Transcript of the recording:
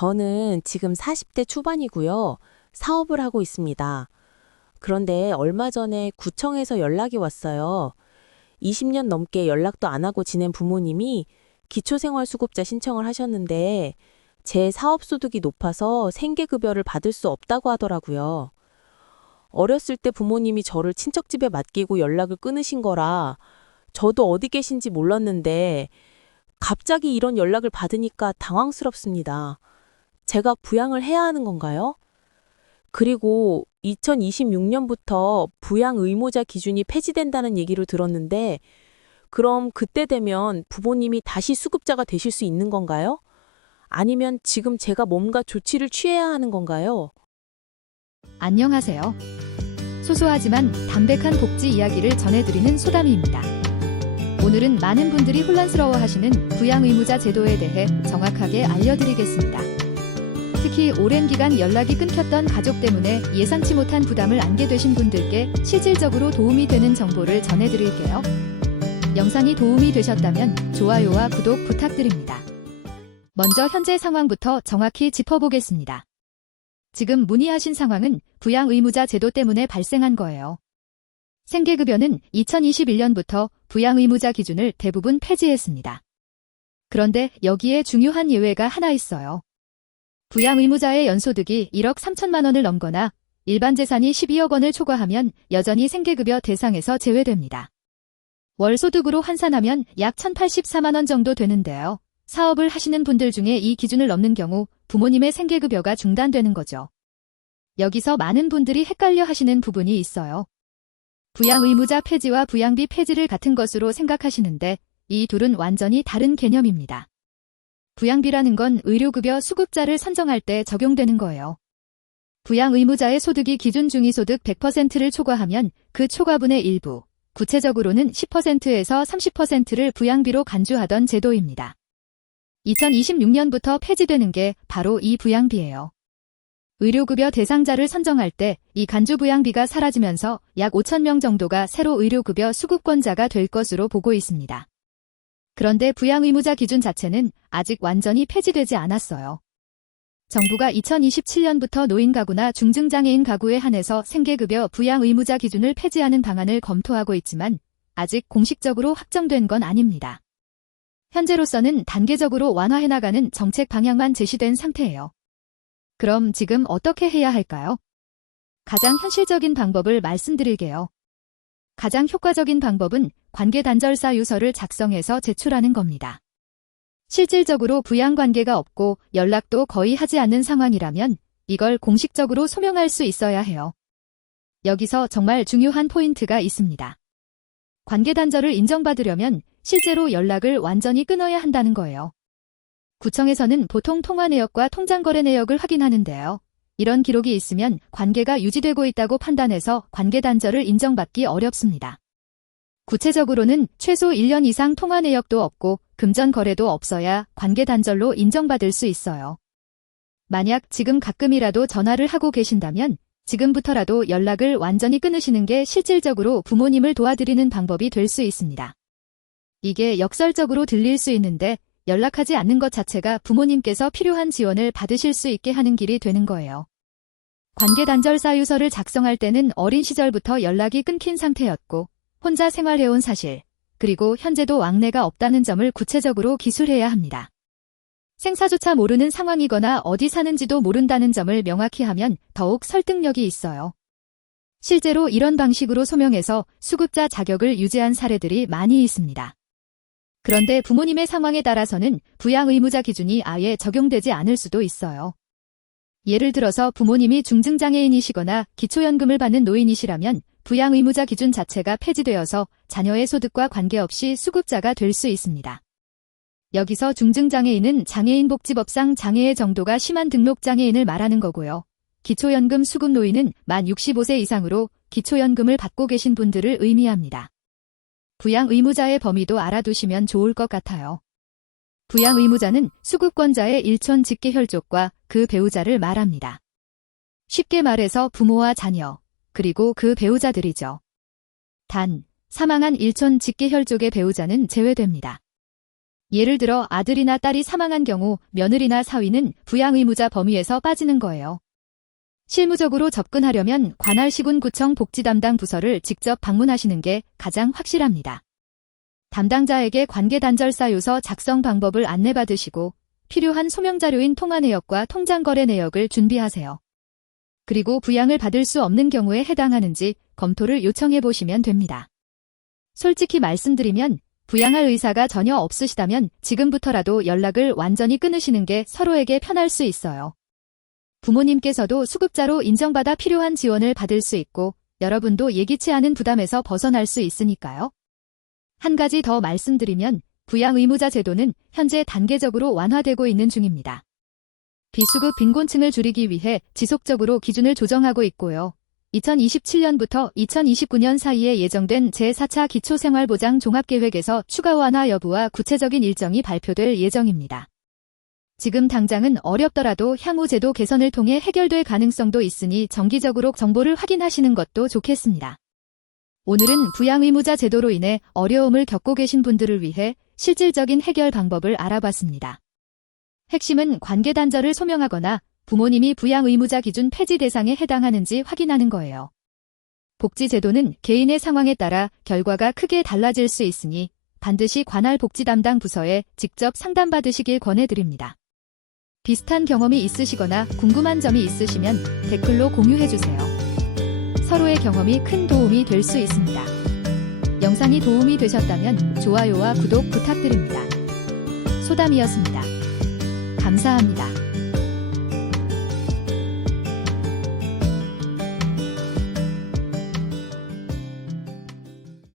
저는 지금 40대 초반이고요. 사업을 하고 있습니다. 그런데 얼마 전에 구청에서 연락이 왔어요. 20년 넘게 연락도 안 하고 지낸 부모님이 기초생활수급자 신청을 하셨는데 제 사업소득이 높아서 생계급여를 받을 수 없다고 하더라고요. 어렸을 때 부모님이 저를 친척집에 맡기고 연락을 끊으신 거라 저도 어디 계신지 몰랐는데 갑자기 이런 연락을 받으니까 당황스럽습니다. 제가 부양을 해야 하는 건가요? 그리고 2026년부터 부양 의무자 기준이 폐지된다는 얘기를 들었는데 그럼 그때 되면 부모님이 다시 수급자가 되실 수 있는 건가요? 아니면 지금 제가 뭔가 조치를 취해야 하는 건가요? 안녕하세요. 소소하지만 담백한 복지 이야기를 전해드리는 소담이입니다. 오늘은 많은 분들이 혼란스러워하시는 부양의무자 제도에 대해 정확하게 알려드리겠습니다. 특히 오랜 기간 연락이 끊겼던 가족 때문에 예상치 못한 부담을 안게 되신 분들께 실질적으로 도움이 되는 정보를 전해드릴게요. 영상이 도움이 되셨다면 좋아요와 구독 부탁드립니다. 먼저 현재 상황부터 정확히 짚어보겠습니다. 지금 문의하신 상황은 부양의무자 제도 때문에 발생한 거예요. 생계급여는 2021년부터 부양의무자 기준을 대부분 폐지했습니다. 그런데 여기에 중요한 예외가 하나 있어요. 부양의무자의 연소득이 1억 3천만 원을 넘거나 일반 재산이 12억 원을 초과하면 여전히 생계급여 대상에서 제외됩니다. 월 소득으로 환산하면 약 1,084만 원 정도 되는데요. 사업을 하시는 분들 중에 이 기준을 넘는 경우 부모님의 생계급여가 중단되는 거죠. 여기서 많은 분들이 헷갈려 하시는 부분이 있어요. 부양의무자 폐지와 부양비 폐지를 같은 것으로 생각하시는데 이 둘은 완전히 다른 개념입니다. 부양비라는 건 의료급여 수급자를 선정할 때 적용되는 거예요. 부양의무자의 소득이 기준 중위소득 100%를 초과하면 그 초과분의 일부, 구체적으로는 10%에서 30%를 부양비로 간주하던 제도입니다. 2026년부터 폐지되는 게 바로 이 부양비예요. 의료급여 대상자를 선정할 때 이 간주부양비가 사라지면서 약 5,000명 정도가 새로 의료급여 수급권자가 될 것으로 보고 있습니다. 그런데 부양의무자 기준 자체는 아직 완전히 폐지되지 않았어요. 정부가 2027년부터 노인 가구나 중증장애인 가구에 한해서 생계급여 부양의무자 기준을 폐지하는 방안을 검토하고 있지만 아직 공식적으로 확정된 건 아닙니다. 현재로서는 단계적으로 완화해 나가는 정책 방향만 제시된 상태예요. 그럼 지금 어떻게 해야 할까요? 가장 현실적인 방법을 말씀드릴게요. 가장 효과적인 방법은 관계단절사 유서를 작성해서 제출하는 겁니다. 실질적으로 부양관계가 없고 연락도 거의 하지 않는 상황이라면 이걸 공식적으로 소명할 수 있어야 해요. 여기서 정말 중요한 포인트가 있습니다. 관계단절을 인정받으려면 실제로 연락을 완전히 끊어야 한다는 거예요. 구청에서는 보통 통화 내역과 통장 거래 내역을 확인하는데요. 이런 기록이 있으면 관계가 유지되고 있다고 판단해서 관계 단절을 인정받기 어렵습니다. 구체적으로는 최소 1년 이상 통화 내역도 없고 금전 거래도 없어야 관계 단절로 인정받을 수 있어요. 만약 지금 가끔이라도 전화를 하고 계신다면 지금부터라도 연락을 완전히 끊으시는 게 실질적으로 부모님을 도와드리는 방법이 될 수 있습니다. 이게 역설적으로 들릴 수 있는데 연락하지 않는 것 자체가 부모님께서 필요한 지원을 받으실 수 있게 하는 길이 되는 거예요. 관계단절사 유서를 작성할 때는 어린 시절부터 연락이 끊긴 상태였고 혼자 생활해온 사실, 그리고 현재도 왕래가 없다는 점을 구체적으로 기술해야 합니다. 생사조차 모르는 상황이거나 어디 사는지도 모른다는 점을 명확히 하면 더욱 설득력이 있어요. 실제로 이런 방식으로 소명해서 수급자 자격을 유지한 사례들이 많이 있습니다. 그런데 부모님의 상황에 따라서는 부양의무자 기준이 아예 적용되지 않을 수도 있어요. 예를 들어서 부모님이 중증장애인이시거나 기초연금을 받는 노인이시라면 부양의무자 기준 자체가 폐지되어서 자녀의 소득과 관계없이 수급자가 될 수 있습니다. 여기서 중증장애인은 장애인복지법상 장애의 정도가 심한 등록장애인을 말하는 거고요. 기초연금 수급 노인은 만 65세 이상으로 기초연금을 받고 계신 분들을 의미합니다. 부양의무자의 범위도 알아두시면 좋을 것 같아요. 부양의무자는 수급권자의 일촌 직계혈족과 그 배우자를 말합니다. 쉽게 말해서 부모와 자녀, 그리고 그 배우자들이죠. 단, 사망한 일촌 직계혈족의 배우자는 제외됩니다. 예를 들어 아들이나 딸이 사망한 경우 며느리나 사위는 부양 의무자 범위에서 빠지는 거예요. 실무적으로 접근하려면 관할 시군구청 복지 담당 부서를 직접 방문하시는 게 가장 확실합니다. 담당자에게 관계단절사유서 작성 방법을 안내받으시고 필요한 소명자료인 통화내역과 통장거래 내역을 준비하세요. 그리고 부양을 받을 수 없는 경우에 해당하는지 검토를 요청해 보시면 됩니다. 솔직히 말씀드리면 부양할 의사가 전혀 없으시다면 지금부터라도 연락을 완전히 끊으시는 게 서로에게 편할 수 있어요. 부모님께서도 수급자로 인정받아 필요한 지원을 받을 수 있고 여러분도 예기치 않은 부담에서 벗어날 수 있으니까요. 한 가지 더 말씀드리면 부양 의무자 제도는 현재 단계적으로 완화되고 있는 중입니다. 비수급 빈곤층을 줄이기 위해 지속적으로 기준을 조정하고 있고요. 2027년부터 2029년 사이에 예정된 제4차 기초생활보장 종합계획에서 추가 완화 여부와 구체적인 일정이 발표될 예정입니다. 지금 당장은 어렵더라도 향후 제도 개선을 통해 해결될 가능성도 있으니 정기적으로 정보를 확인하시는 것도 좋겠습니다. 오늘은 부양 의무자 제도로 인해 어려움을 겪고 계신 분들을 위해 실질적인 해결 방법을 알아봤습니다. 핵심은 관계 단절을 소명하거나 부모님이 부양 의무자 기준 폐지 대상에 해당하는지 확인하는 거예요. 복지 제도는 개인의 상황에 따라 결과가 크게 달라질 수 있으니 반드시 관할 복지 담당 부서에 직접 상담받으시길 권해드립니다. 비슷한 경험이 있으시거나 궁금한 점이 있으시면 댓글로 공유해주세요. 서로의 경험이 큰 도움이 될 수 있습니다. 영상이 도움이 되셨다면 좋아요와 구독 부탁드립니다. 소담이었습니다. 감사합니다.